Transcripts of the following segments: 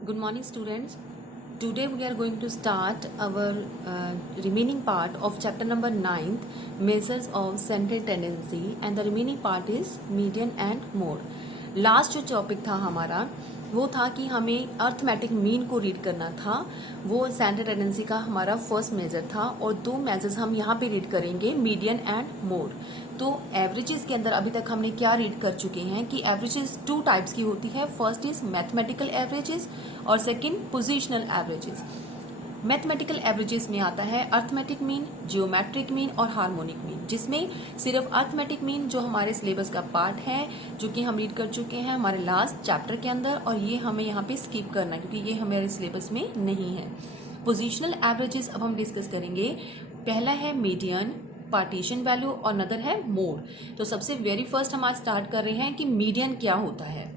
Good morning, students. Today we are going to start our remaining part of chapter number 9th, measures of central tendency, and the remaining part is median and mode. Last जो topic था हमारा वो था कि हमें arithmetic mean को read करना था। वो सेंट्रल टेंडेंसी का हमारा फर्स्ट मेजर था और दो मेजर्स हम यहाँ पे रीड करेंगे, मीडियन एंड मोड। तो एवरेजेस के अंदर अभी तक हमने क्या रीड कर चुके हैं कि एवरेजेस टू टाइप्स की होती है। फर्स्ट इज मैथमेटिकल एवरेजेस और second positional averages. Mathematical averages में आता है अर्थमेटिक मीन, जियोमेट्रिक मीन और हार्मोनिक मीन, जिसमें सिर्फ अर्थमेटिक मीन जो हमारे सिलेबस का पार्ट है, जो कि हम रीड कर चुके हैं हमारे लास्ट चैप्टर के अंदर, और ये हमें यहाँ पे स्किप करना है क्योंकि ये हमारे सिलेबस में नहीं है। पोजिशनल एवरेजेस अब हम डिस्कस करेंगे। पहला है मीडियन, पार्टीशन वैल्यू और अनदर है मोड। तो सबसे वेरी फर्स्ट हम आज स्टार्ट कर रहे हैं कि मीडियन क्या होता है।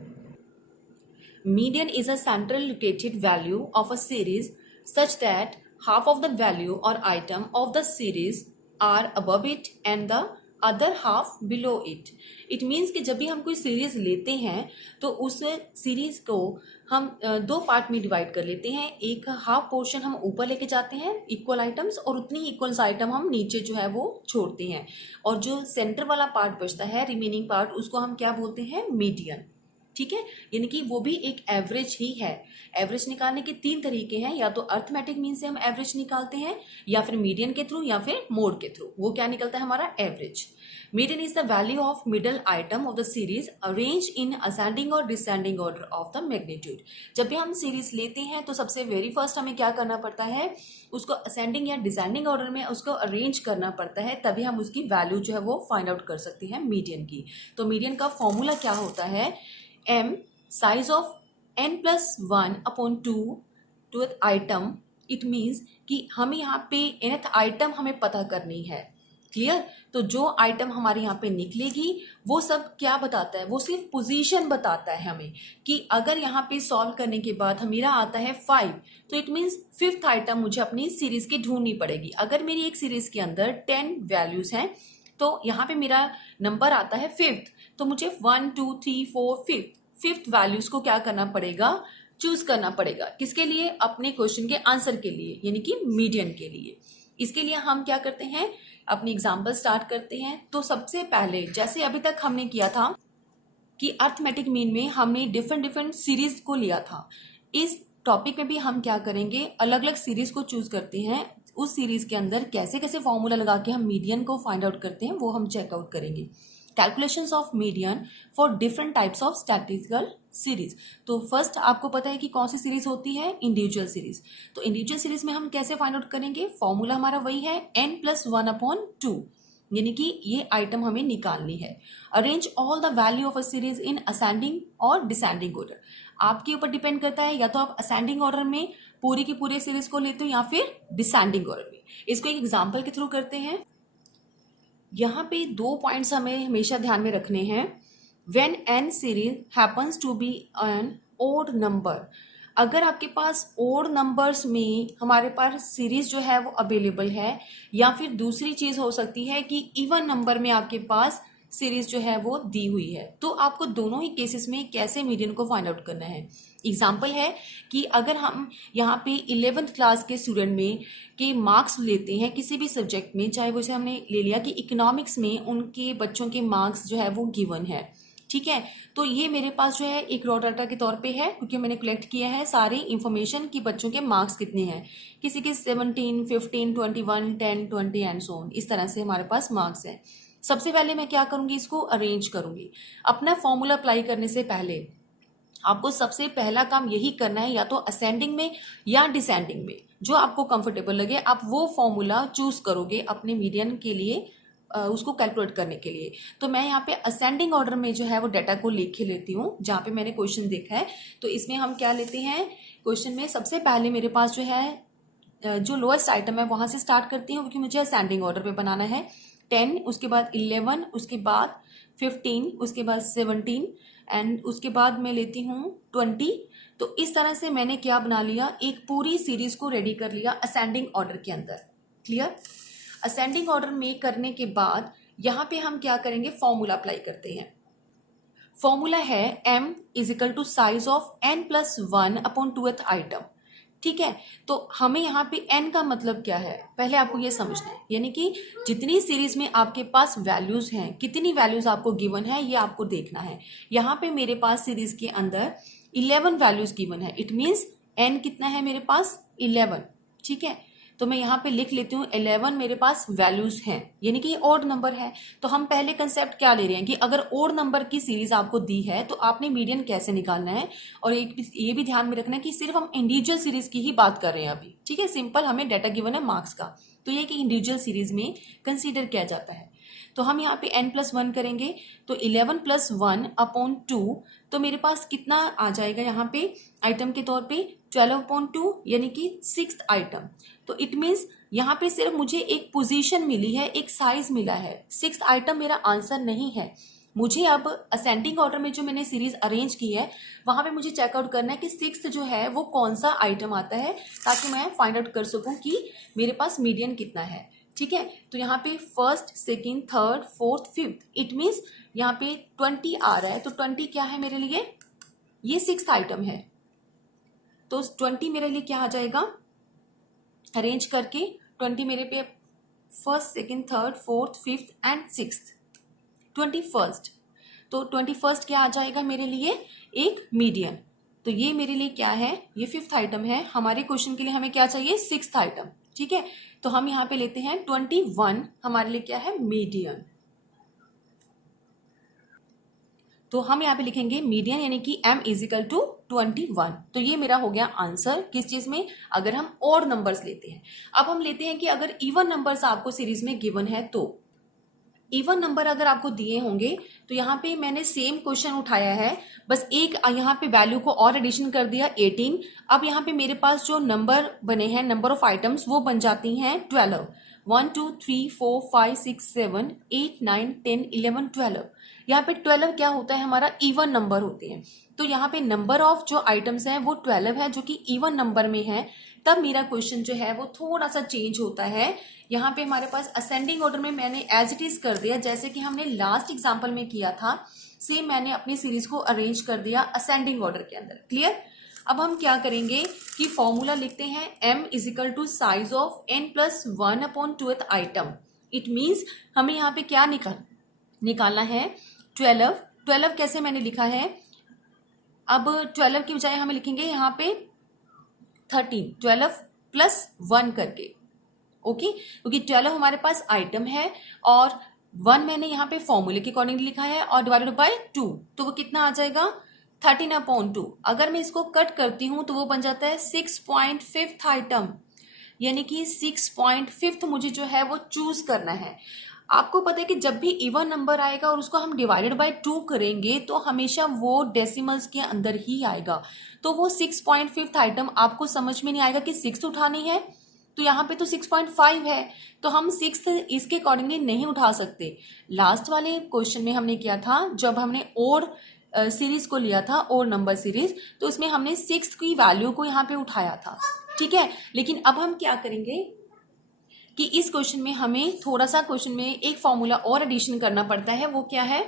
Median is a central located value of a series such that half of the value or item of the series are above it and the other half below it. It means कि जब भी हम कोई series लेते हैं तो उस series को हम दो पार्ट में डिवाइड कर लेते हैं। एक हाफ पोर्शन हम ऊपर लेके जाते हैं इक्वल आइटम्स, और उतनी इक्वल आइटम हम नीचे जो है वो छोड़ते हैं, और जो सेंटर वाला पार्ट बचता है, रिमेनिंग पार्ट, उसको हम क्या बोलते हैं, मीडियन। ठीक है, यानी कि वो भी एक एवरेज ही है। एवरेज निकालने के तीन तरीके हैं, या तो अर्थमेटिक मीन से हम एवरेज निकालते हैं, या फिर मीडियन के थ्रू, या फिर मोड के थ्रू। वो क्या निकलता है हमारा, average. Median is the value of middle item of the series arrange in ascending और descending order of the magnitude. जब भी हम सीरीज लेते हैं तो सबसे वेरी फर्स्ट हमें क्या करना पड़ता है, उसको असेंडिंग या डिसेंडिंग ऑर्डर में उसको अरेंज करना पड़ता है, तभी हम उसकी वैल्यू जो है वो फाइंड आउट कर सकते हैं मीडियन की। तो मीडियन का फॉर्मूला क्या होता है, m size of n+1 upon 2 to item. It means कि हमें यहाँ पे nth आइटम हमें पता करनी है। क्लियर? तो जो आइटम हमारे यहाँ पे निकलेगी वो सब क्या बताता है, वो सिर्फ पोजीशन बताता है हमें कि अगर यहाँ पे सॉल्व करने के बाद मेरा आता है 5, तो इट मीन्स फिफ्थ आइटम मुझे अपनी सीरीज की ढूंढनी पड़ेगी। अगर मेरी एक सीरीज के अंदर 10 वैल्यूज हैं तो यहाँ पे मेरा नंबर आता है फिफ्थ, तो मुझे 1 2 3 4 फिफ्थ वैल्यूज को क्या करना पड़ेगा, चूज करना पड़ेगा। किसके लिए, अपने क्वेश्चन के आंसर के लिए, यानी कि मीडियन के लिए। इसके लिए हम क्या करते हैं, अपनी एग्जाम्पल स्टार्ट करते हैं। तो सबसे पहले जैसे अभी तक हमने किया था कि अर्थमेटिक मीन में हमने डिफरेंट सीरीज को लिया था, इस टॉपिक में भी हम क्या करेंगे, अलग अलग सीरीज को चूज करते हैं। उस सीरीज के अंदर कैसे कैसे फॉर्मूला लगा के हम मीडियन को फाइंड आउट करते हैं वो हम चेकआउट करेंगे। Calculations of median for different types of statistical series. तो फर्स्ट आपको पता है कि कौन सी सीरीज होती है, इंडिविजुअल सीरीज। तो इंडिविजुअल सीरीज में हम कैसे फाइंड आउट करेंगे, फॉर्मूला हमारा वही है n+1/2, यानी कि ये आइटम हमें निकालनी है। Arrange all the value of a series in ascending और डिसेंडिंग ऑर्डर। आपके ऊपर डिपेंड करता है, या तो आप असेंडिंग ऑर्डर में पूरी की पूरी सीरीज को लेते हो या फिर डिसेंडिंग ऑर्डर में। इसको एक एग्जांपल के थ्रू करते हैं। यहाँ पे दो पॉइंट्स हमें हमेशा ध्यान में रखने हैं। When n series happens to be an odd number, अगर आपके पास ओड नंबर्स में हमारे पास सीरीज जो है वो अवेलेबल है, या फिर दूसरी चीज हो सकती है कि इवन नंबर में आपके पास सीरीज जो है वो दी हुई है, तो आपको दोनों ही केसेस में कैसे मीडियन को फाइंड आउट करना है। एग्जाम्पल है कि अगर हम यहाँ पे 11th क्लास के स्टूडेंट में के मार्क्स लेते हैं किसी भी सब्जेक्ट में, चाहे वो हमने ले लिया कि इकोनॉमिक्स में उनके बच्चों के मार्क्स जो है वो गिवन है, ठीक है। तो ये मेरे पास जो है एक रॉ डाटा के तौर पे है, क्योंकि मैंने कलेक्ट किया है सारी इंफॉर्मेशन कि बच्चों के मार्क्स कितने हैं। किसी के 17, 15, 21, 10, 20 एंड सो ऑन, इस तरह से हमारे पास मार्क्स हैं। सबसे पहले मैं क्या करूंगी, इसको अरेंज करूंगी। अपना फॉर्मूला अप्लाई करने से पहले आपको सबसे पहला काम यही करना है, या तो असेंडिंग में या डिसेंडिंग में, जो आपको कंफर्टेबल लगे आप वो फॉर्मूला चूज करोगे अपने मीडियन के लिए, उसको कैलकुलेट करने के लिए। तो मैं यहाँ पे असेंडिंग ऑर्डर में जो है वो डाटा को लिख के लेती हूँ, जहाँ पे मैंने क्वेश्चन देखा है। तो इसमें हम क्या लेते हैं, क्वेश्चन में सबसे पहले मेरे पास जो है जो लोएस्ट आइटम है वहां से स्टार्ट करती हूँ, क्योंकि मुझे असेंडिंग ऑर्डर पे बनाना है। 10, उसके बाद 11, उसके बाद 15, उसके बाद 17 एंड उसके बाद मैं लेती हूँ 20। तो इस तरह से मैंने क्या बना लिया, एक पूरी सीरीज को रेडी कर लिया असेंडिंग ऑर्डर के अंदर। क्लियर? असेंडिंग ऑर्डर में करने के बाद यहाँ पे हम क्या करेंगे, फॉर्मूला अप्लाई करते हैं। फॉर्मूला है m is equal to size of n plus 1 upon 2th item. ठीक है, तो हमें यहाँ पे n का मतलब क्या है पहले आपको ये समझना है, यानी कि जितनी सीरीज में आपके पास वैल्यूज हैं, कितनी वैल्यूज आपको गिवन है ये आपको देखना है। यहाँ पे मेरे पास सीरीज के अंदर 11 वैल्यूज गिवन है, इट मीन्स n कितना है मेरे पास 11। ठीक है, तो मैं यहाँ पे लिख लेती हूँ 11 मेरे पास वैल्यूज हैं, यानी कि ओड नंबर है। तो हम पहले कंसेप्ट क्या ले रहे हैं कि अगर ओड नंबर की सीरीज आपको दी है तो आपने मीडियन कैसे निकालना है। और एक ये भी ध्यान में रखना है कि सिर्फ हम इंडिविजुअल सीरीज की ही बात कर रहे हैं अभी। ठीक है, सिंपल हमें डाटा गिवन है मार्क्स का, तो ये कि इंडिविजुअल सीरीज में कंसिडर किया जाता है। तो हम यहाँ पे n+1 करेंगे तो 11 + 1 अपॉन 2, तो मेरे पास कितना आ जाएगा यहाँ पे आइटम के तौर पे 12/2, यानी कि 6th आइटम। तो इट मीन्स यहाँ पे सिर्फ मुझे एक पोजीशन मिली है, एक साइज मिला है, 6th आइटम मेरा आंसर नहीं है। मुझे अब असेंडिंग ऑर्डर में जो मैंने सीरीज अरेंज की है वहां पे मुझे चेकआउट करना है कि 6th जो है वो कौन सा आइटम आता है, ताकि मैं फाइंड आउट कर सकूं कि मेरे पास मीडियन कितना है। ठीक है, तो यहाँ पे 1st, 2nd, 3rd, 4th, 5th, it means यहाँ पे 20 आ रहा है। तो 20 क्या है मेरे लिए, ये 6th आइटम है, तो 20 मेरे लिए क्या आ जाएगा, अरेंज करके 20 मेरे पे 1st, 2nd, 3rd, 4th, 5th and 6th, 21st। तो 21st क्या आ जाएगा मेरे लिए, एक मीडियन। तो ये मेरे लिए क्या है, ये 5th आइटम है। हमारे क्वेश्चन के लिए हमें क्या चाहिए, 6th आइटम। ठीक है, तो हम यहाँ पे लेते हैं 21 हमारे लिए क्या है, मीडियन। तो हम यहाँ पे लिखेंगे मीडियन, यानी कि m इज इक्वल टू 21। तो ये मेरा हो गया आंसर किस चीज में, अगर हम और नंबर्स लेते हैं। अब हम लेते हैं कि अगर इवन नंबर्स आपको सीरीज में गिवन है, तो इवन नंबर अगर आपको दिए होंगे तो यहाँ पे मैंने सेम क्वेश्चन उठाया है, बस एक यहाँ पे वैल्यू को और एडिशन कर दिया 18। अब यहाँ पे मेरे पास जो नंबर बने हैं, नंबर ऑफ आइटम्स, वो बन जाती हैं 12। 1 2 3 4 5 6 7 8 9 10 11 12। यहाँ पे 12 क्या होता है, हमारा इवन नंबर होते हैं। तो यहाँ पे नंबर ऑफ जो आइटम्स हैं वो 12 है, जो कि इवन नंबर में है। तब मेरा क्वेश्चन जो है वो थोड़ा सा चेंज होता है। यहाँ पे हमारे पास असेंडिंग ऑर्डर में मैंने एज इट इज कर दिया, जैसे कि हमने लास्ट एग्जाम्पल में किया था, सेम मैंने अपनी सीरीज को अरेंज कर दिया असेंडिंग ऑर्डर के अंदर। क्लियर। अब हम क्या करेंगे कि फॉर्मूला लिखते हैं m is equal to size of n+1 upon 2th item. It means हमें यहाँ पे क्या निकालना है, 12। 12 कैसे मैंने लिखा है, अब 12 की बजाय हमें लिखेंगे यहाँ पे 13, 12+1 करके। ओके, क्योंकि 12 हमारे पास आइटम है और 1 मैंने यहाँ पे फॉर्मूले के अकॉर्डिंग लिखा है और डिवाइडेड बाय 2, तो वो कितना आ जाएगा 13/2। अगर मैं इसको कट करती हूं तो वो बन जाता है 6.5th आइटम, यानी कि 6.5 मुझे जो है वो चूज करना है। आपको पता है कि जब भी इवन नंबर आएगा और उसको हम डिवाइडेड बाय 2 करेंगे तो हमेशा वो डेसिमल्स के अंदर ही आएगा। तो वो 6.5 आइटम आपको समझ में नहीं आएगा कि 6 उठानी है, तो यहाँ पे तो 6.5 है, तो हम 6 इसके अकॉर्डिंगली नहीं उठा सकते। लास्ट वाले क्वेश्चन में हमने किया था, जब हमने और सीरीज को लिया था, और नंबर सीरीज, तो उसमें हमने 6 की वैल्यू को यहाँ पे उठाया था। ठीक है, लेकिन अब हम क्या करेंगे कि इस क्वेश्चन में हमें थोड़ा सा क्वेश्चन में एक फॉर्मूला और एडिशन करना पड़ता है। वो क्या है,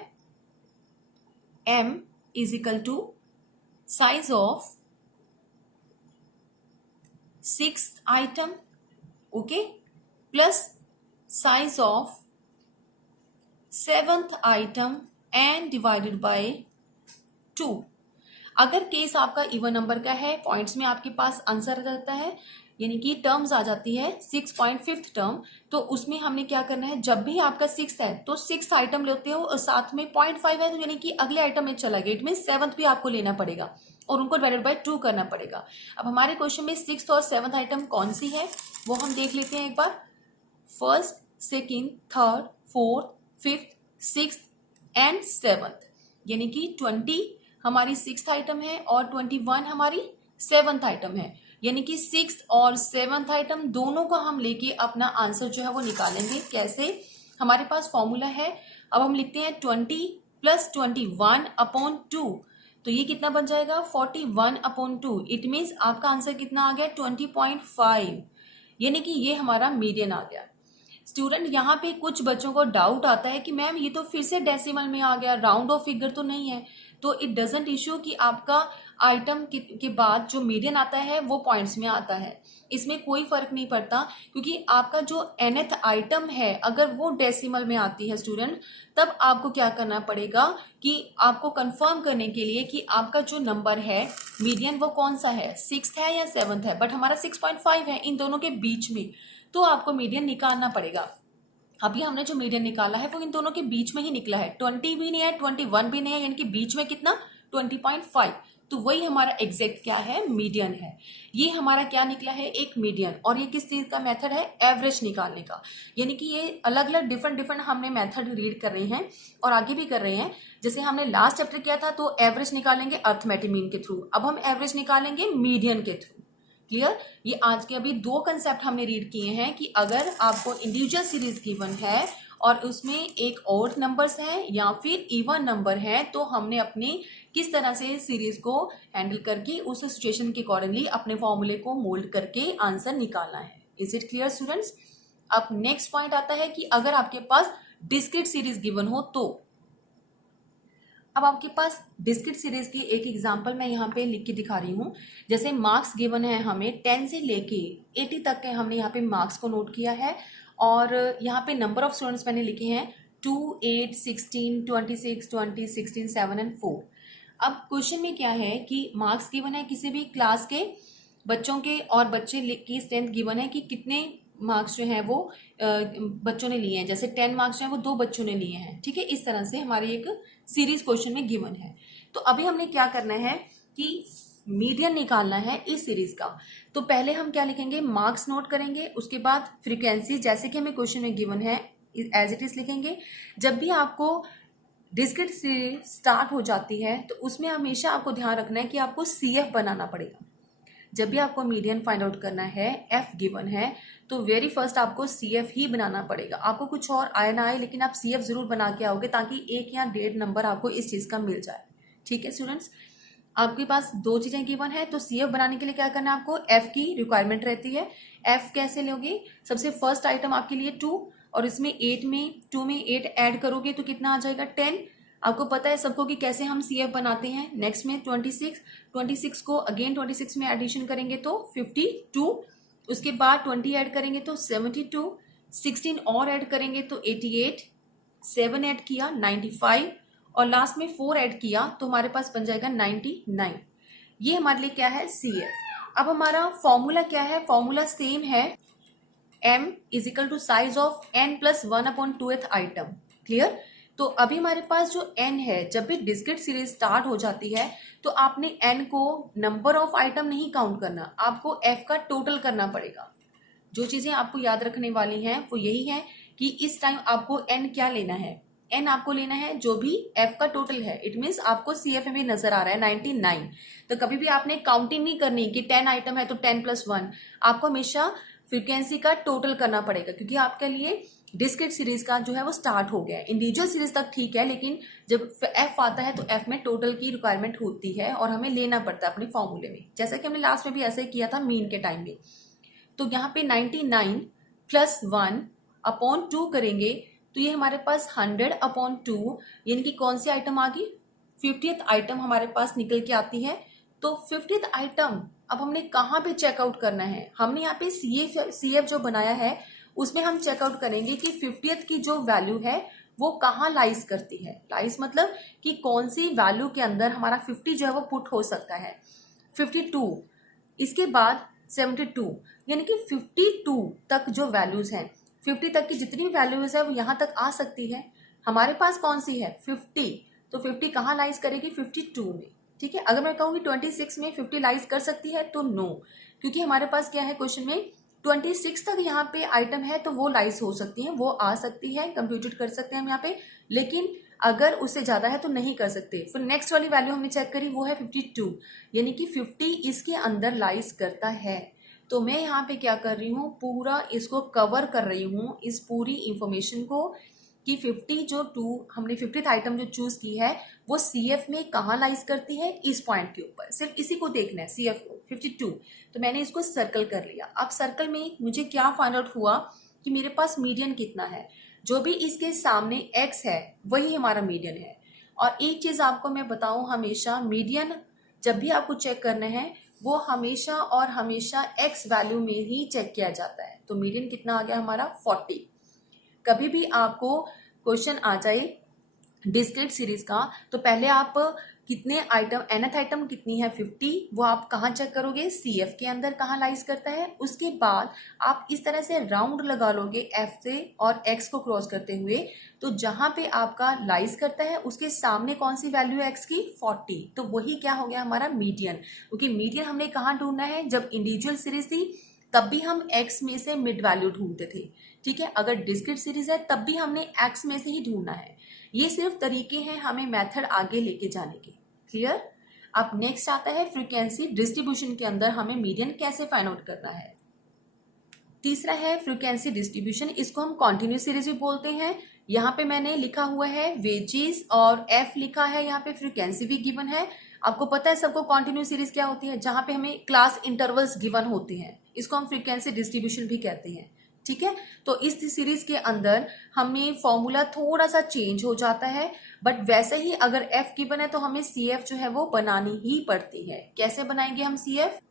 m is equal to size of 6th item, okay, plus size of 7th item and divided by 2। अगर केस आपका इवन नंबर का है, पॉइंट्स में आपके पास आंसर आ जाता है, यानी कि टर्म्स आ जाती है 6.5 टर्म, तो उसमें हमने क्या करना है, जब भी आपका 6 है तो 6 आइटम लेते हो और साथ में 0.5 है, तो यानी कि अगले आइटम में चला गया, इट मीन 7th भी आपको लेना पड़ेगा और उनको डिवाइडेड बाय 2 करना पड़ेगा। अब हमारे क्वेश्चन में 6th और 7th आइटम कौन सी है वो हम देख लेते हैं एक बार। 1st, 2nd, 3rd, 4th, 5th, 6th and 7th, यानी कि 20 हमारी 6th आइटम है और 21 हमारी 7th आइटम है, यानी कि 6th और 7th आइटम दोनों को हम लेके अपना आंसर जो है वो निकालेंगे। कैसे, हमारे पास फॉर्मूला है, अब हम लिखते हैं 20 + 21/2, तो ये कितना बन जाएगा 41/2। इट मीन्स आपका आंसर कितना आ गया 20.5, यानी कि ये हमारा मीडियन आ गया। स्टूडेंट यहाँ पे कुछ बच्चों को डाउट आता है कि मैम ये तो फिर से डेसिमल में आ गया, राउंड ऑफ फिगर तो नहीं है। तो इट डजेंट इशू कि आपका आइटम के बाद जो मीडियन आता है वो पॉइंट्स में आता है, इसमें कोई फर्क नहीं पड़ता, क्योंकि आपका जो nth आइटम है अगर वो डेसिमल में आती है स्टूडेंट, तब आपको क्या करना पड़ेगा कि आपको कंफर्म करने के लिए कि आपका जो नंबर है मीडियन वो कौन सा है, 6th है या 7th है, बट हमारा 6.5 है इन दोनों के बीच में, तो आपको मीडियन निकालना पड़ेगा। अभी हमने जो मीडियन निकाला है वो इन दोनों के बीच में ही निकला है, 20 भी नहीं है 21 भी नहीं है, यानी कि बीच में कितना 20.5, तो वही हमारा एग्जैक्ट क्या है, मीडियन है। ये हमारा क्या निकला है, एक मीडियन। और ये किस चीज का मेथड है, एवरेज निकालने का। यानी कि ये अलग अलग डिफरेंट हमने मेथड रीड कर रहे हैं और आगे भी कर रहे हैं। जैसे हमने लास्ट चैप्टर किया था तो एवरेज निकालेंगे अर्थमेटिक मीन के थ्रू, अब हम एवरेज निकालेंगे मीडियन के थ्रू। क्लियर? ये आज के अभी दो कंसेप्ट हमने रीड किए हैं कि अगर आपको इंडिविजुअल सीरीज गिवन है और उसमें एक ऑड नंबर्स है या फिर इवन नंबर है, तो हमने अपनी किस तरह से सीरीज को हैंडल करके उस सिचुएशन के अकॉर्डिंगली अपने फॉर्मूले को मोल्ड करके आंसर निकालना है। Is it clear students? अब नेक्स्ट पॉइंट आता है कि अगर आपके पास डिस्क्रीट सीरीज गिवन हो तो। अब आपके पास डिस्क्रीट सीरीज की एक एग्जांपल मैं यहाँ पे लिख के दिखा रही हूँ। जैसे मार्क्स गिवन है हमें 10 से लेके 80 तक के, हमने यहाँ पे मार्क्स को नोट किया है और यहाँ पे नंबर ऑफ स्टूडेंट्स मैंने लिखे हैं 2, 8, 16, 26, 20, 16, 7 एंड 4। अब क्वेश्चन में क्या है कि मार्क्स गिवन है किसी भी क्लास के बच्चों के और बच्चे की स्ट्रेंथ गिवन है कि कितने मार्क्स जो है वो बच्चों ने लिए हैं। जैसे 10 मार्क्स जो है वो 2 बच्चों ने लिए हैं, ठीक है। इस तरह से हमारी एक सीरीज क्वेश्चन में गिवन है। तो अभी हमने क्या करना है कि मीडियन निकालना है इस सीरीज का। तो पहले हम क्या लिखेंगे, मार्क्स नोट करेंगे, उसके बाद फ्रीक्वेंसी जैसे कि हमें क्वेश्चन में गिवन है एज इट इज लिखेंगे। जब भी आपको डिस्क्रीट सीरीज स्टार्ट हो जाती है तो उसमें हमेशा आपको ध्यान रखना है कि आपको CF बनाना पड़ेगा। जब भी आपको मीडियन फाइंड आउट करना है, F गिवन है, तो वेरी फर्स्ट आपको CF ही बनाना पड़ेगा। आपको कुछ और आए ना आए लेकिन आप CF जरूर बना के आओगे ताकि 1 या 1.5 नंबर आपको इस चीज का मिल जाए। ठीक है स्टूडेंट्स, आपके पास 2 चीजें गिवन है तो CF बनाने के लिए क्या करना है, आपको F की रिक्वायरमेंट रहती है। F कैसे लोगे, सबसे फर्स्ट आइटम आपके लिए 2 और इसमें 8 में 2 में 8 ऐड करोगे तो कितना आ जाएगा 10। आपको पता है सबको कि कैसे हम CF बनाते हैं। नेक्स्ट में 26 को अगेन 26 में एडिशन करेंगे तो 52, उसके बाद 20 ऐड करेंगे तो 72, 16 और ऐड करेंगे तो 88, 7 ऐड किया 95 और लास्ट में 4 ऐड किया तो हमारे पास बन जाएगा 99। ये हमारे लिए क्या है, CF। अब हमारा फॉर्मूला क्या है, फॉर्मूला सेम है, m is equal to size of n plus 1/2th item. Clear? तो अभी हमारे पास जो n है, जब भी डिस्क्रीट सीरीज स्टार्ट हो जाती है तो आपने n को नंबर ऑफ आइटम नहीं काउंट करना, आपको f का टोटल करना पड़ेगा। जो चीजें आपको याद रखने वाली हैं वो यही है कि इस टाइम आपको n क्या लेना है, n आपको लेना है जो भी f का टोटल है। इट मीन्स आपको CF में नजर आ रहा है 99, तो कभी भी आपने काउंटिंग नहीं करनी कि 10 आइटम है तो 10 + 1, आपको हमेशा फ्रीक्वेंसी का टोटल करना पड़ेगा, क्योंकि आपके लिए डिस्क्रीट सीरीज का जो है वो स्टार्ट हो गया है। इंडिविजुअल सीरीज तक ठीक है, लेकिन जब F आता है तो F में टोटल की रिक्वायरमेंट होती है और हमें लेना पड़ता है अपने फॉर्मूले में, जैसा कि हमने लास्ट में भी ऐसे ही किया था मीन के टाइम में। तो यहाँ पे 99 + 1/2 करेंगे तो ये हमारे पास 100/2, यानी कि कौन सी आइटम आ गई, 50th आइटम हमारे पास निकल के आती है। तो 50th आइटम अब हमने कहाँ पे चेकआउट करना है, हमने यहाँ पे CF जो बनाया है उसमें हम चेकआउट करेंगे कि 50th की जो वैल्यू है वो कहाँ लाइज करती है। लाइज मतलब कि कौन सी वैल्यू के अंदर हमारा 50 जो है वो पुट हो सकता है। 52, इसके बाद 72, यानी कि 52 तक जो वैल्यूज हैं, 50 तक की जितनी वैल्यूज है वो यहाँ तक आ सकती है। हमारे पास कौन सी है 50, तो 50 कहाँ लाइज करेगी 52 में। ठीक है, अगर मैं कहूँगी 26 में 50 लाइज कर सकती है तो नो, क्योंकि हमारे पास क्या है क्वेश्चन में 26 तक यहाँ पे आइटम है तो वो लाइज हो सकती है, वो आ सकती है, कंप्यूटेड कर सकते हैं हम यहाँ पे, लेकिन अगर उससे ज्यादा है तो नहीं कर सकते। फिर नेक्स्ट वाली वैल्यू हमने चेक करी वो है 52, यानी कि 50 इसके अंदर लाइज करता है। तो मैं यहाँ पे क्या कर रही हूँ, पूरा इसको कवर कर रही हूँ, इस पूरी इंफॉर्मेशन को कि 50 जो 2 हमने 50th आइटम जो चूज की है वो CF में कहाँ लाइज करती है, इस पॉइंट के ऊपर, सिर्फ इसी को देखना है CF को 52। तो मैंने इसको सर्कल कर लिया। अब सर्कल में मुझे क्या फाइंड आउट हुआ कि मेरे पास मीडियन कितना है। जो भी इसके सामने x है वही हमारा मीडियन है। और एक चीज आपको मैं बताऊं, हमेशा मीडियन जब भी आपको चेक करना है वो हमेशा और हमेशा x वैल्यू में ही चेक किया जाता है। तो मीडियन कितना आ गया हमारा 40। कभी भी आपको क्वेश्चन आ जाए डिस्क्रीट सीरीज का, तो पहले आप कितने आइटम, nth आइटम कितनी है 50, वो आप कहाँ चेक करोगे, CF के अंदर कहाँ लाइज करता है। उसके बाद आप इस तरह से राउंड लगा लोगे F से और X को क्रॉस करते हुए, तो जहां पे आपका लाइज करता है उसके सामने कौन सी वैल्यू है X की, 40। तो वही क्या हो गया हमारा मीडियन, क्योंकि मीडियन हमने कहाँ ढूंढना है, जब इंडिविजुअल सीरीज थी तब भी हम X में से मिड वैल्यू ढूंढते थे, ठीक है। अगर डिस्क्रीट सीरीज है तब भी हमने X में से ही ढूंढना है। ये सिर्फ तरीके हैं हमें मेथड आगे लेके जाने के। क्लियर। अब नेक्स्ट आता है फ्रीक्वेंसी डिस्ट्रीब्यूशन के अंदर हमें मीडियन कैसे फाइंड आउट करना है। तीसरा है फ्रीक्वेंसी डिस्ट्रीब्यूशन, इसको हम कॉन्टिन्यूस सीरीज भी बोलते हैं। यहाँ पे मैंने लिखा हुआ है वेजेस और F लिखा है, यहाँ पे फ्रीक्वेंसी भी गिवन है। आपको पता है सबको कॉन्टिन्यूस सीरीज क्या होती है, जहां पे हमें क्लास इंटरवल्स गिवन होते हैं, इसको हम फ्रीक्वेंसी डिस्ट्रीब्यूशन भी कहते हैं, ठीक है। तो इस सीरीज के अंदर हमें फॉर्मूला थोड़ा सा चेंज हो जाता है, बट वैसे ही अगर F गिवन है तो हमें CF जो है वो बनानी ही पड़ती है। कैसे बनाएंगे हम CF।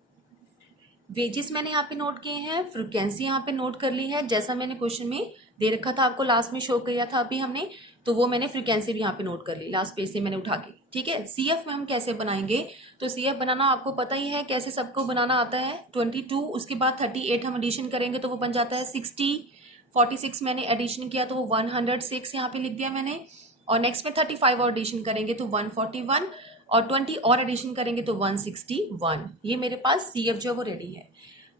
वेजेस मैंने यहाँ पे नोट किए हैं, फ्रीक्वेंसी यहाँ पे नोट कर ली है, जैसा मैंने क्वेश्चन में दे रखा था, आपको लास्ट में शो किया था अभी हमने, तो वो मैंने फ्रीक्वेंसी भी यहाँ पे नोट कर ली लास्ट पेज से मैंने उठा के, ठीक है। CF में हम कैसे बनाएंगे, तो CF बनाना आपको पता ही है कैसे, सबको बनाना आता है। 22 उसके बाद 38 हम एडिशन करेंगे तो वो बन जाता है 60। 46 मैंने एडिशन किया तो वो 106 यहाँ पे लिख दिया मैंने। और नेक्स्ट में 35 और एडिशन करेंगे तो 141, और 20 और एडिशन करेंगे तो 161। ये मेरे पास CF जो है वो रेडी है।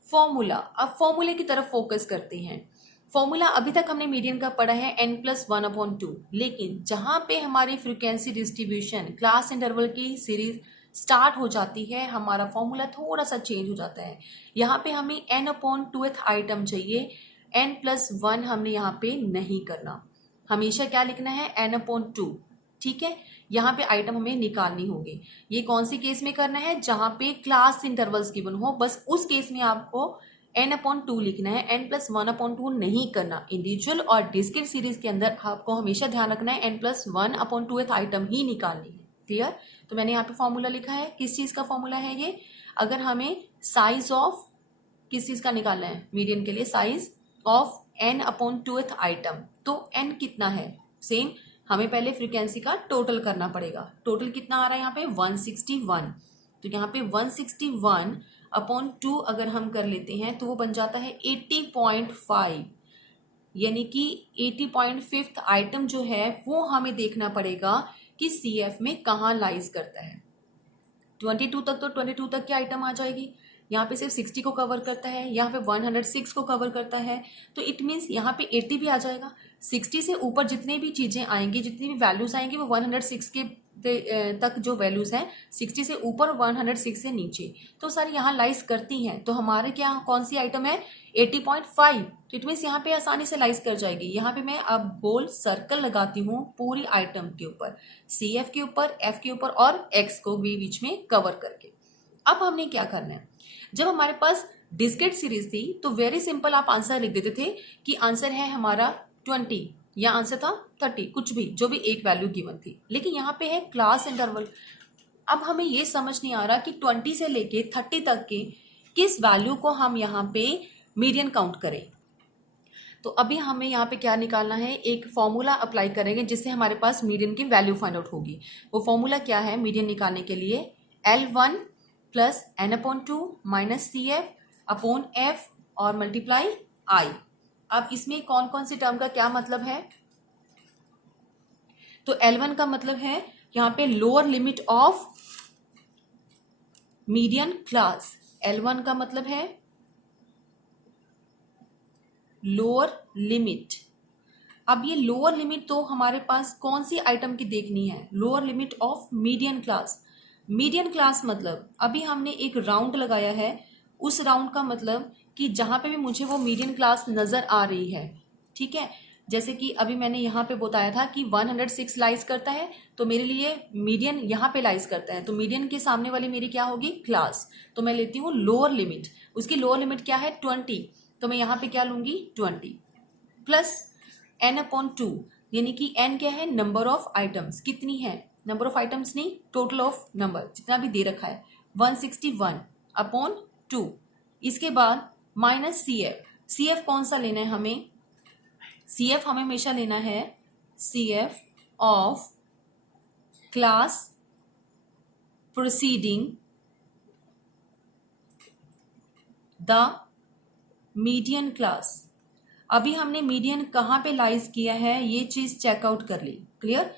फॉर्मूला, अब फॉर्मूले की तरफ फोकस करते हैं। फॉर्मूला अभी तक हमने मीडियन का पढ़ा है n+1/2, लेकिन जहां पे हमारी फ्रीक्वेंसी डिस्ट्रीब्यूशन क्लास इंटरवल की सीरीज स्टार्ट हो जाती है, हमारा फॉर्मूला थोड़ा सा चेंज हो जाता है। यहाँ पे हमें n/2th आइटम चाहिए, n+1 हमने यहाँ पे नहीं करना, हमेशा क्या लिखना है n/2, ठीक है। यहाँ पे आइटम हमें निकालनी होगी। ये कौन सी केस में करना है, जहां पे क्लास इंटरवल्स गिवन हो, बस उस केस में आपको n/2 लिखना है, n+1/2 नहीं करना। इंडिविजुअल और डिस्क्रीट सीरीज के अंदर आपको हमेशा ध्यान रखना है n+1/2th आइटम ही निकालनी है। क्लियर। तो मैंने यहाँ पे फॉर्मूला लिखा है, किस चीज का फॉर्मूला है ये, अगर हमें साइज ऑफ किस चीज का निकालना है, मीडियन के लिए साइज ऑफ n/2th आइटम, तो n कितना है, सेम हमें पहले फ्रीक्वेंसी का टोटल करना पड़ेगा। टोटल कितना आ रहा है यहाँ पे 161, तो यहाँ पे 161/2 अगर हम कर लेते हैं तो वो बन जाता है 80.5, यानी कि 80.5 आइटम जो है वो हमें देखना पड़ेगा कि CF में कहाँ लाइज करता है। 22 तक, तो 22 तक की आइटम आ जाएगी, यहाँ पे सिर्फ 60 को कवर करता है, यहाँ पे 106 को कवर करता है, तो इट मीन्स यहाँ पे 80 भी आ जाएगा। 60 से ऊपर जितनी भी चीजें आएंगी, जितनी भी वैल्यूज आएंगी, वो 106 के तक जो वैल्यूज हैं, 60 से ऊपर 106 से नीचे, तो सारी यहाँ लाइज करती हैं। तो हमारे क्या कौन सी आइटम है 80.5, तो इट मीन्स यहाँ पे आसानी से लाइज कर जाएगी। यहाँ पे मैं अब गोल सर्कल लगाती हूँ पूरी आइटम के ऊपर, CF के ऊपर, F के ऊपर और X को भी बीच में कवर करके। अब हमने क्या करना है, जब हमारे पास डिस्क्रीट सीरीज थी तो वेरी सिंपल आप आंसर लिख देते थे कि आंसर है हमारा 20 या आंसर था 30, कुछ भी, जो भी एक वैल्यू गिवन थी। लेकिन यहाँ पे है क्लास इंटरवल, अब हमें ये समझ नहीं आ रहा कि 20 से लेके 30 तक के किस वैल्यू को हम यहाँ पे मीडियन काउंट करें। तो अभी हमें यहाँ पे क्या निकालना है, एक फॉर्मूला अप्लाई करेंगे जिससे हमारे पास मीडियन की वैल्यू फाइंड आउट होगी। वो फॉर्मूला क्या है मीडियन निकालने के लिए, L1 + n/2 - CF/F और मल्टीप्लाई I। अब इसमें कौन कौन सी टर्म का क्या मतलब है, तो L1 का मतलब है यहाँ पे lower limit of median class, L1 का मतलब है लोअर लिमिट। अब ये लोअर लिमिट तो हमारे पास कौन सी आइटम की देखनी है, lower limit of median class. Median class मतलब अभी हमने एक राउंड लगाया है, उस राउंड का मतलब कि जहां पे भी मुझे वो मीडियन क्लास नजर आ रही है, ठीक है। जैसे कि अभी मैंने यहाँ पे बताया था कि 106 लाइज करता है, तो मेरे लिए मीडियन यहाँ पे लाइज करता है, तो मीडियन के सामने वाली मेरी क्या होगी, क्लास। तो मैं लेती हूँ लोअर लिमिट, उसकी लोअर लिमिट क्या है 20, तो मैं यहाँ पे क्या लूंगी 20। प्लस n/2, यानी कि n क्या है, नंबर ऑफ आइटम्स, कितनी है, नंबर ऑफ आइटम्स नहीं, टोटल ऑफ नंबर जितना भी दे रखा है 161/2। इसके बाद माइनस CF कौन सा लेना है हमें, CF हमें हमेशा लेना है CF of class proceeding the median class. अभी हमने मीडियन कहाँ पे लाइज किया है ये चीज चेकआउट कर ली, क्लियर।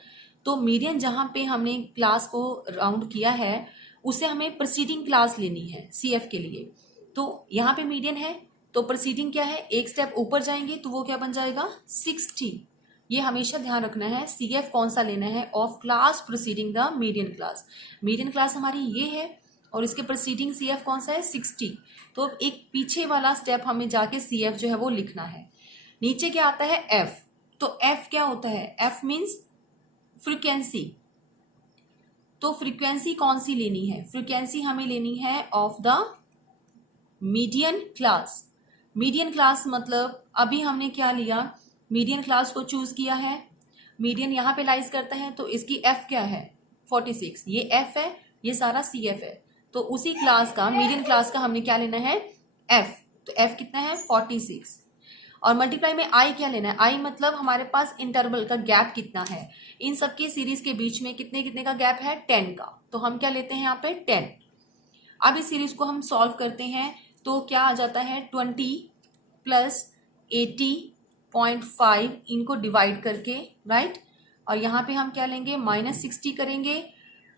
तो मीडियन जहां पे हमने क्लास को राउंड किया है उसे हमें प्रोसीडिंग क्लास लेनी है CF के लिए। तो यहाँ पे मीडियन है तो प्रोसीडिंग क्या है, एक स्टेप ऊपर जाएंगे तो वो क्या बन जाएगा 60। ये हमेशा ध्यान रखना है, CF कौन सा लेना है, of class proceeding the median class. Median class हमारी ये है और इसके प्रोसीडिंग CF कौन सा है 60। तो एक पीछे वाला स्टेप हमें जाके CF जो है वो लिखना है। नीचे क्या आता है F, तो F क्या होता है, F मीन्स फ्रीक्वेंसी। तो फ्रीक्वेंसी कौन सी लेनी है, फ्रीक्वेंसी हमें लेनी है of the median class. Median class मतलब अभी हमने क्या लिया, मीडियन क्लास को चूज किया है, मीडियन यहाँ पे लाइज करता है तो इसकी F क्या है 46, ये F है, ये सारा CF है। तो उसी क्लास का, मीडियन क्लास का हमने क्या लेना है F, तो F कितना है 46। और मल्टीप्लाई में I क्या लेना है, I मतलब हमारे पास इंटरवल का गैप कितना है, इन सबकी सीरीज के बीच में कितने कितने का गैप है 10 का, तो हम क्या लेते हैं यहाँ पे 10। अब इस सीरीज को हम सॉल्व करते हैं तो क्या आ जाता है 20 प्लस 80.5, इनको डिवाइड करके, राइट। और यहाँ पे हम क्या लेंगे -60 करेंगे,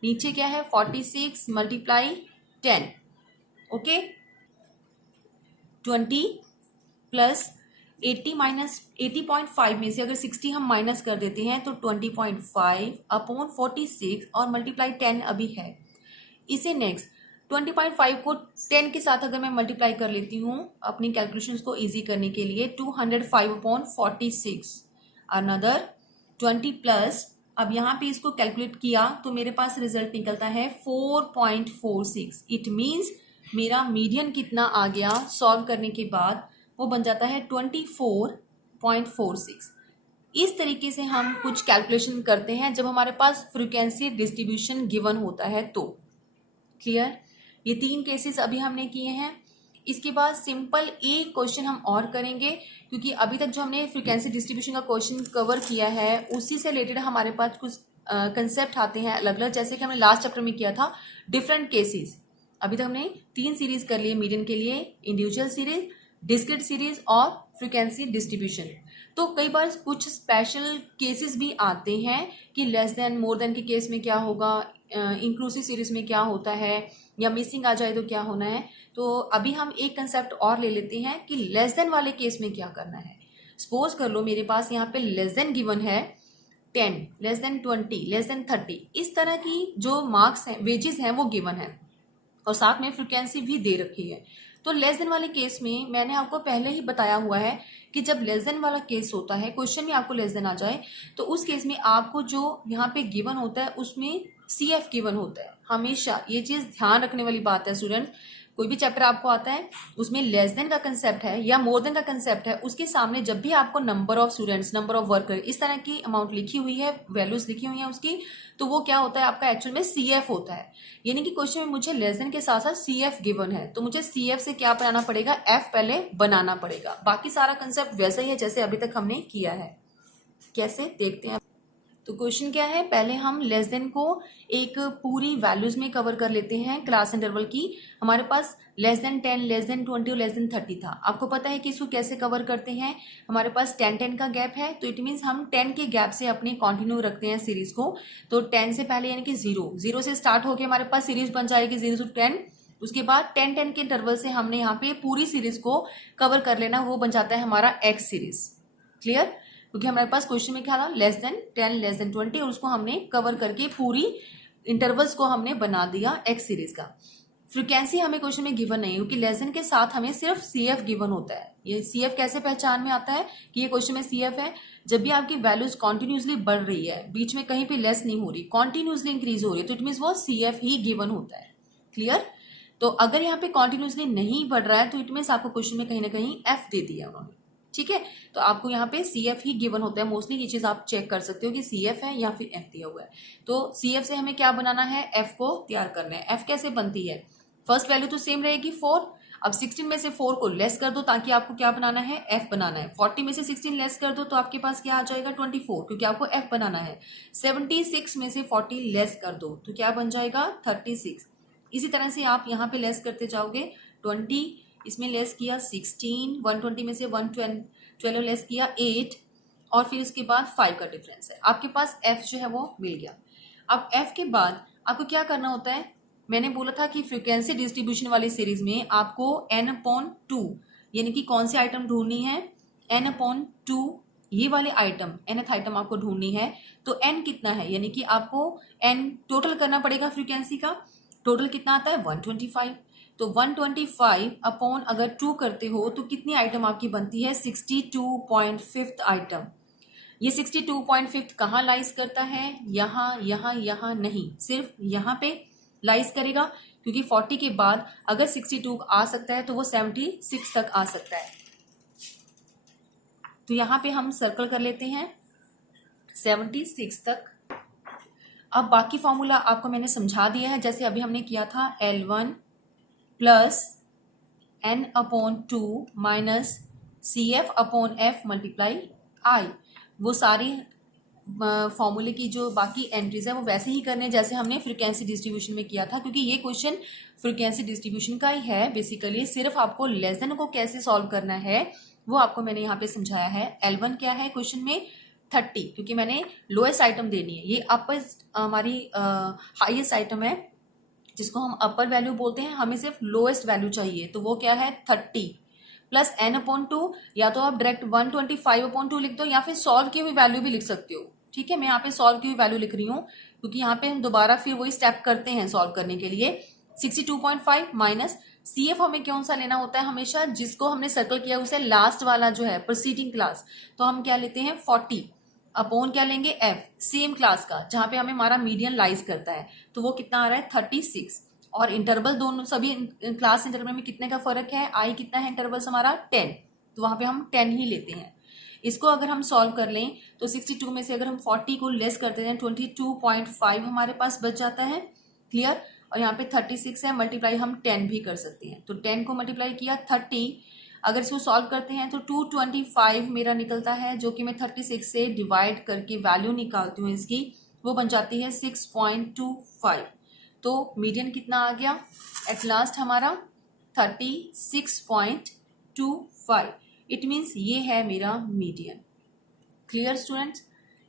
नीचे क्या है 46 मल्टीप्लाई 10, ओके। 20 प्लस 80.5 में से अगर 60 हम माइनस कर देते हैं तो 20.5/46 और मल्टीप्लाई 10 अभी है। इसे नेक्स्ट 20.5 को 10 के साथ अगर मैं मल्टीप्लाई कर लेती हूँ अपनी कैलकुलेशंस को इजी करने के लिए, 205/46, अनदर 20 प्लस, अब यहाँ पे इसको कैलकुलेट किया तो मेरे पास रिजल्ट निकलता है 4.46। इट मीन्स मेरा मीडियन कितना आ गया सॉल्व करने के बाद, वो बन जाता है 24.46। इस तरीके से हम कुछ कैलकुलेशन करते हैं जब हमारे पास फ्रीक्वेंसी डिस्ट्रीब्यूशन गिवन होता है तो, क्लियर। ये 3 केसेस अभी हमने किए हैं। इसके बाद सिंपल एक क्वेश्चन हम और करेंगे क्योंकि अभी तक जो हमने फ्रीक्वेंसी डिस्ट्रीब्यूशन का क्वेश्चन कवर किया है उसी से रिलेटेड हमारे पास कुछ कंसेप्ट आते हैं अलग अलग, जैसे कि हमने लास्ट चैप्टर में किया था डिफरेंट केसेस। अभी तक हमने 3 सीरीज कर लिए मीडियन के लिए, इंडिविजुअल सीरीज, डिस्क्रीट सीरीज और फ्रीक्वेंसी डिस्ट्रीब्यूशन। तो कई बार कुछ स्पेशल केसेस भी आते हैं कि लेस देन मोर देन के केस में क्या होगा, इंक्लूसिव सीरीज में क्या होता है, या मिसिंग आ जाए तो क्या होना है। तो अभी हम एक कंसेप्ट और ले लेते हैं कि लेस देन वाले केस में क्या करना है। सपोज कर लो मेरे पास यहाँ पे लेस देन गिवन है 10, लेस देन 20, लेस देन 30, इस तरह की जो मार्क्स हैं, वेजेस हैं वो गिवन है और साथ में फ्रीक्वेंसी भी दे रखी है। तो लेस देन वाले केस में मैंने आपको पहले ही बताया हुआ है कि जब लेस देन वाला केस होता है, क्वेश्चन में आपको लेस देन आ जाए तो उस केस में आपको जो यहाँ पे गिवन होता है उसमें CF गिवन होता है। हमेशा ये चीज ध्यान रखने वाली बात है स्टूडेंट, कोई भी चैप्टर आपको आता है उसमें लेस देन का कंसेप्ट है या मोर देन का कंसेप्ट है, उसके सामने जब भी आपको number of students, number of worker, इस तरह की अमाउंट लिखी हुई है, वैल्यूज लिखी हुई है उसकी, तो वो क्या होता है आपका एक्चुअल में CF होता है। यानी कि क्वेश्चन में मुझे लेस देन के साथ साथ CF गिवन है तो मुझे CF से क्या बनाना पड़ेगा, F पहले बनाना पड़ेगा। बाकी सारा कंसेप्ट वैसा ही है जैसे अभी तक हमने किया है। कैसे देखते हैं। तो क्वेश्चन क्या है, पहले हम लेस देन को एक पूरी वैल्यूज में कवर कर लेते हैं क्लास इंटरवल की। हमारे पास लेस देन 10, लेस देन 20 और लेस देन 30 था। आपको पता है कि इसको कैसे कवर करते हैं, हमारे पास 10 का गैप है तो इट मीन्स हम 10 के गैप से अपने कंटिन्यू रखते हैं सीरीज को। तो 10 से पहले यानी कि 0 से स्टार्ट होकर हमारे पास सीरीज बन जाएगी 0 to 10। उसके बाद 10 के इंटरवल से हमने यहाँ पे पूरी सीरीज को कवर कर लेना, वो बन जाता है हमारा X सीरीज, क्लियर। क्योंकि हमारे पास क्वेश्चन में क्या था, लेस देन 10, लेस देन 20, और उसको हमने कवर करके पूरी इंटरवल्स को हमने बना दिया X सीरीज का। फ्रीक्वेंसी हमें क्वेश्चन में गिवन नहीं, क्योंकि लेस देन के साथ हमें सिर्फ CF गिवन होता है। ये CF कैसे पहचान में आता है कि ये क्वेश्चन में CF है, जब भी आपकी वैल्यूज कॉन्टिन्यूसली बढ़ रही है, बीच में कहीं पे लेस नहीं हो रही, कॉन्टिन्यूसली इंक्रीज हो रही है, तो इट मीन्स वो CF ही गिवन होता है, क्लियर। तो अगर यहाँ पे कॉन्टिन्यूसली नहीं बढ़ रहा है तो इट मीन्स आपको क्वेश्चन में कहीं ना कहीं F दे दिया उन्होंने, ठीक है। तो आपको यहाँ पे CF ही गिवन होता है मोस्टली, ये चीज आप चेक कर सकते हो कि CF है या फिर F दिया हुआ है। तो CF से हमें क्या बनाना है, F को तैयार करना है। F कैसे बनती है, फर्स्ट वैल्यू तो सेम रहेगी 4। अब 16 में से 4 को लेस कर दो ताकि आपको क्या बनाना है, F बनाना है। 40 में से 16 लेस कर दो तो आपके पास क्या आ जाएगा 24, क्योंकि आपको F बनाना है। 76 में से 40 लेस कर दो तो क्या बन जाएगा 36। इसी तरह से आप यहाँ पे लेस करते जाओगे, 20 इसमें लेस किया 16, 120 में से 112 लेस किया 8, और फिर उसके बाद 5 का डिफरेंस है। आपके पास F जो है वो मिल गया। अब F के बाद आपको क्या करना होता है, मैंने बोला था कि फ्रीक्वेंसी डिस्ट्रीब्यूशन वाली सीरीज में आपको n/2 यानी कि कौन सी आइटम ढूंढनी है, n/2 ये वाले आइटम, nth आइटम आपको ढूंढनी है। तो n कितना है, यानी कि आपको n टोटल करना पड़ेगा फ्रीक्वेंसी का। टोटल कितना आता है 125। तो 125 अपॉन अगर 2 करते हो तो कितनी आइटम आपकी बनती है 62.5 आइटम। ये 62.5 कहाँ लाइज करता है, यहाँ यहाँ यहाँ नहीं, सिर्फ यहाँ पे लाइज करेगा, क्योंकि 40 के बाद अगर 62 आ सकता है तो वो 76 तक आ सकता है। तो यहाँ पे हम सर्कल कर लेते हैं 76 तक। अब बाकी फॉर्मूला आपको मैंने समझा दिया है, जैसे अभी हमने किया था L1 plus n/2 minus CF/F multiply I। वो सारी फॉर्मूले की जो बाकी एंट्रीज है वो वैसे ही करने जैसे हमने फ्रीक्वेंसी डिस्ट्रीब्यूशन में किया था, क्योंकि ये क्वेश्चन फ्रीक्वेंसी डिस्ट्रीब्यूशन का ही है बेसिकली। सिर्फ आपको लेस देन को कैसे सॉल्व करना है वो आपको मैंने यहाँ पे समझाया है। L1 क्या है क्वेश्चन में 30, क्योंकि मैंने लोएस्ट आइटम देनी है। ये अपर हमारी हाईएस्ट आइटम है जिसको हम अपर वैल्यू बोलते हैं, हमें सिर्फ लोएस्ट वैल्यू चाहिए, तो वो क्या है 30 प्लस n/2। या तो आप डायरेक्ट 125/2 लिख दो या फिर सॉल्व की हुई वैल्यू भी लिख सकते हो। ठीक है, मैं यहाँ पे सॉल्व की हुई वैल्यू लिख रही हूँ क्योंकि यहाँ पे हम दोबारा फिर वही स्टेप करते हैं सॉल्व करने के लिए। 62.5 माइनस CF हमें कौन सा लेना होता है हमेशा, जिसको हमने सर्कल किया उसे लास्ट वाला जो है प्रोसीडिंग क्लास, तो हम क्या लेते हैं 40 अपॉन क्या लेंगे F सेम क्लास का जहां पे हमें हमारा मीडियन लाइज करता है, तो वो कितना आ रहा है 36। और इंटरवल दोनों सभी क्लास इंटरवल में कितने का फर्क है, I कितना है इंटरवल्स हमारा 10, तो वहां पे हम 10 ही लेते हैं। इसको अगर हम सॉल्व कर लें तो 62 में से अगर हम 40 को लेस करते हैं 22.5 हमारे पास बच जाता है। क्लियर। और यहाँ पे 36 है, मल्टीप्लाई हम 10 भी कर सकते हैं, तो 10 को मल्टीप्लाई किया 30, अगर इसको सॉल्व करते हैं तो 225 मेरा निकलता है, जो कि मैं 36 से डिवाइड करके वैल्यू निकालती हूँ इसकी, वो बन जाती है 6.25। तो मीडियन कितना आ गया एट लास्ट हमारा 36.25। इट मीन्स ये है मेरा मीडियन। क्लियर स्टूडेंट्स,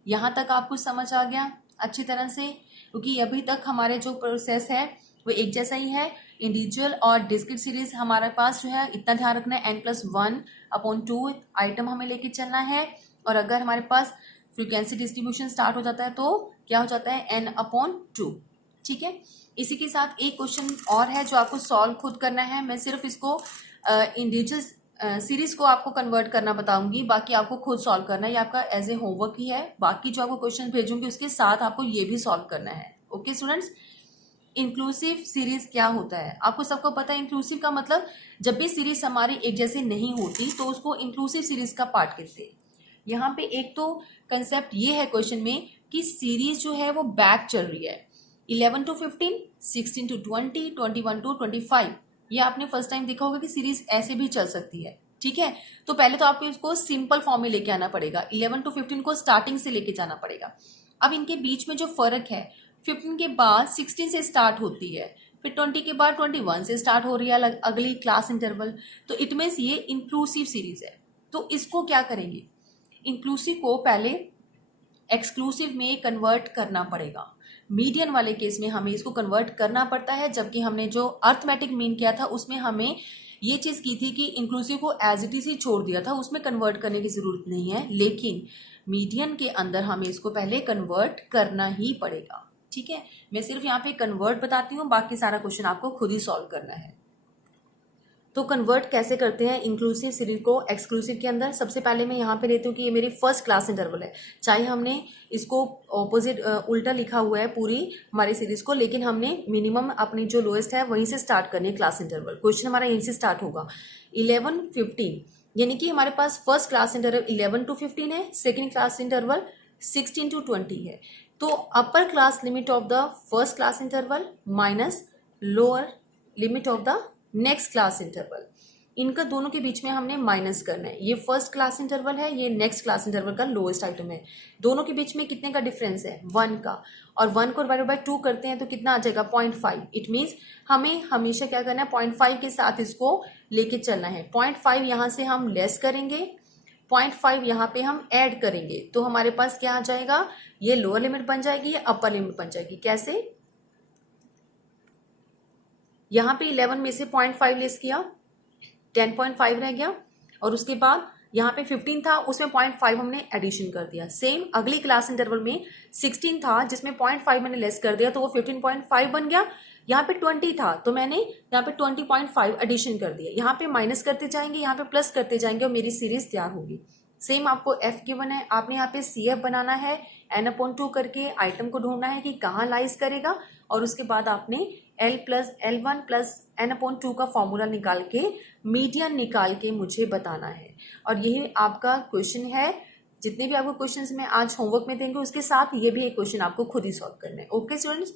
यहाँ तक आपको समझ आ गया अच्छी तरह से, क्योंकि अभी तक हमारे जो प्रोसेस है वो एक जैसा ही है। इंडिविजुअल और डिस्क्रीट सीरीज हमारे पास जो है इतना ध्यान रखना है n+1/2 आइटम हमें लेके चलना है। और अगर हमारे पास फ्रीक्वेंसी डिस्ट्रीब्यूशन स्टार्ट हो जाता है तो क्या हो जाता है n/2। ठीक है, इसी के साथ एक क्वेश्चन और है जो आपको सॉल्व खुद करना है। मैं सिर्फ इसको इंडिविजुअल सीरीज को आपको कन्वर्ट करना बताऊंगी, बाकी आपको खुद सॉल्व करना है, ये आपका एज ए होमवर्क ही है। बाकी जो आपको क्वेश्चन भेजूंगी उसके साथ आपको ये भी सॉल्व करना है। ओके स्टूडेंट्स, इंक्लूसिव सीरीज क्या होता है आपको सबको पता है। इंक्लूसिव का मतलब जब भी सीरीज हमारी एक जैसे नहीं होती तो उसको इंक्लूसिव सीरीज का पार्ट कहते हैं। यहाँ पे एक तो कंसेप्ट ये है क्वेश्चन में कि सीरीज जो है वो बैक चल रही है, 11 to 15, 16 to 20, 21 to 25। ये आपने फर्स्ट टाइम देखा होगा कि सीरीज ऐसे भी चल सकती है। ठीक है, तो पहले तो आपको इसको सिंपल फॉर्म में लेके आना पड़ेगा, 11 to 15 को स्टार्टिंग से लेके जाना पड़ेगा। अब इनके बीच में जो फर्क है, 15 के बाद 16 से स्टार्ट होती है, फिर 20 के बाद 21 से स्टार्ट हो रही है अगली क्लास इंटरवल, तो इट मीन्स ये इंक्लूसिव सीरीज है। तो इसको क्या करेंगे, इंक्लूसिव को पहले एक्सक्लूसिव में कन्वर्ट करना पड़ेगा। मीडियन वाले केस में हमें इसको कन्वर्ट करना पड़ता है, जबकि हमने जो अर्थमेटिक मीन किया था उसमें हमें ये चीज की थी कि इंक्लूसिव को एज इट इज ही छोड़ दिया था, उसमें कन्वर्ट करने की जरूरत नहीं है। लेकिन मीडियन के अंदर हमें इसको पहले कन्वर्ट करना ही पड़ेगा। ठीक है, मैं सिर्फ यहाँ पे कन्वर्ट बताती हूँ, बाकी सारा क्वेश्चन आपको खुद ही सॉल्व करना है। तो कन्वर्ट कैसे करते हैं इंक्लूसिव सीरीज को एक्सक्लूसिव के अंदर। सबसे पहले मैं यहाँ पे लेती हूँ कि ये मेरी फर्स्ट क्लास इंटरवल है, चाहे हमने इसको ऑपोजिट उल्टा लिखा हुआ है पूरी हमारी सीरीज को, लेकिन हमने मिनिमम अपनी जो लोएस्ट है वहीं से स्टार्ट करनी है क्लास इंटरवल। क्वेश्चन हमारा यहीं से स्टार्ट होगा। 11 15 यानी कि हमारे पास फर्स्ट क्लास इंटरवल 11 to 15 है, सेकेंड क्लास इंटरवल 16 to 20 है। तो upper class limit of the first class interval minus lower limit of the next class interval, इनका दोनों के बीच में हमने माइनस करना है। ये फर्स्ट क्लास इंटरवल है, ये नेक्स्ट क्लास इंटरवल का लोएस्ट आइटम है। दोनों के बीच में कितने का डिफरेंस है? 1 का, और 1 को डिवाइडेड बाय 2 करते हैं तो कितना आ जाएगा? 0.5। इट मीन्स हमें हमेशा क्या करना है? 0.5 के साथ इसको लेके चलना है। 0.5 यहाँ से हम लेस करेंगे, 0.5 यहाँ पे हम ऐड करेंगे, तो हमारे पास क्या आ जाएगा? ये लोअर लिमिट बन जाएगी, ये अपर लिमिट बन जाएगी। कैसे? यहाँ पे 11 में से 0.5 लेस किया, 10.5 रह गया, और उसके बाद यहाँ पे 15 था, उसमें 0.5 हमने एडिशन कर दिया। सेम अगली क्लास इंटरवल में 16 था जिसमें 0.5 मैंने लेस कर दिया, तो वो 15.5 बन गया। यहाँ पे 20 था तो मैंने यहाँ पे 20.5 एडिशन कर दिया। यहाँ पे माइनस करते जाएंगे, यहाँ पे प्लस करते जाएंगे, और मेरी सीरीज तैयार होगी। सेम आपको एफ गिवन है, आपने यहाँ पे सी एफ बनाना है, n/2 करके आइटम को ढूंढना है कि कहाँ लाइज करेगा, और उसके बाद आपने L+L1 प्लस n/2 का फॉर्मूला निकाल के मीडियन निकाल के मुझे बताना है। और यही आपका क्वेश्चन है। जितने भी आपको क्वेश्चंस मैं आज होमवर्क में देंगे उसके साथ ये भी एक क्वेश्चन आपको खुद ही सॉल्व करना है। Okay students.